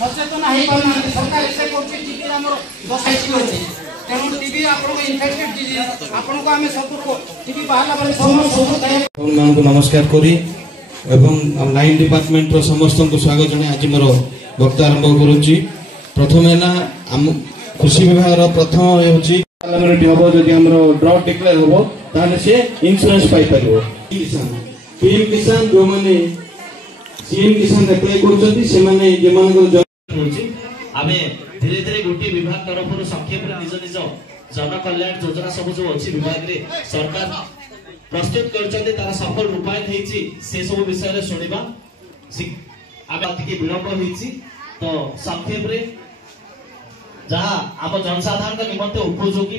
सचेतन हो सरकार एसे टीवी तेणु टीवी इन्फेक्टेड डिजीज आपन को आमे सब टीवी बाहर बारे सब नमस्कार करी एवं लाइन डिपार्टमेंट रो समस्त को स्वागत जने आज मोर वक्ता आरंभ करूची। प्रथम है ना कृषि विभाग रो प्रथम होची पार्लियामेंट होबो जदि हमरो ड्रॉट डिक्लेयर होबो ताने से इंश्योरेंस पाई परबो। पीएम किसान जो माने सीएम किसान अप्लाई करछथि से माने जे मान को होची आमे धीरे धीरे गोटी विभाग तरफ संक्षेप निज निज जन कल्याण योजना सब जो अछि विभाग रे सरकार प्रस्तुत करछथि तार सफल रूपायन हेछि से सब विषय रे सुनिबा आमे अति विलंब हेछि तो संक्षेप रे जहां आप जनसाधारण का निमंते उपयोगी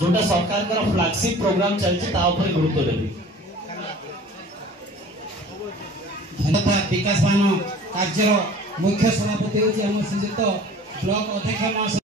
जोटा सरकार का फ्लैगशिप प्रोग्राम चलछि ता ऊपर गुरुत्व देबी। धन्यवाद विकास मान कार्य मुख्य सभापति होछि हम श्रीजुत ब्लॉक अध्यक्ष